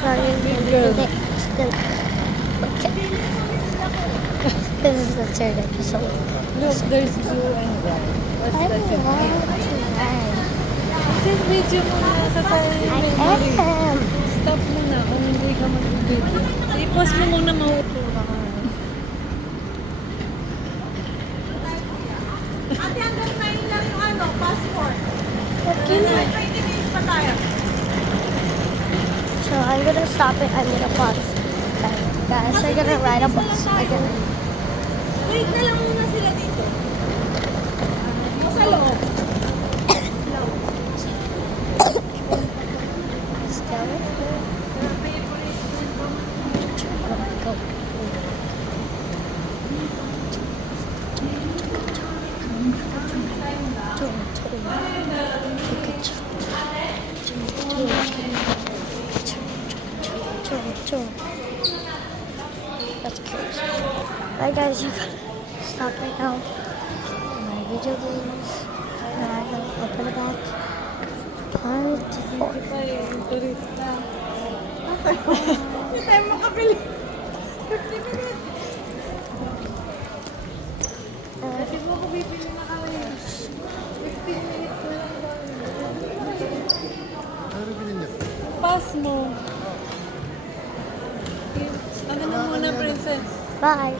Sorry, Good girl. Okay. This is the third episode. Look, there's blue and white. What's I the want difference? to ride. This is video muna sa sarili I memory. am. Stop muna kung hindi ka mag-video. I-pause mo muna Ate, hanggang 9 lang yung passport. Okay. 20 minutes pa tayo. So I'm gonna stop it. I'm gonna pause. Okay. Guys, we're gonna ride a bus. We're gonna... Wait na lang muna sila dito. O sa loob. Still go. That's crazy. Alright guys, you gotta stop right now. My video games. Right now I'm gonna open it back. Part 4. turista. Hindi tayo makabili. 50 minutes. Kasi mo ko bibili na kami. 15 minutes na lang daw. Pass mo. Ano na muna, princess? Bye.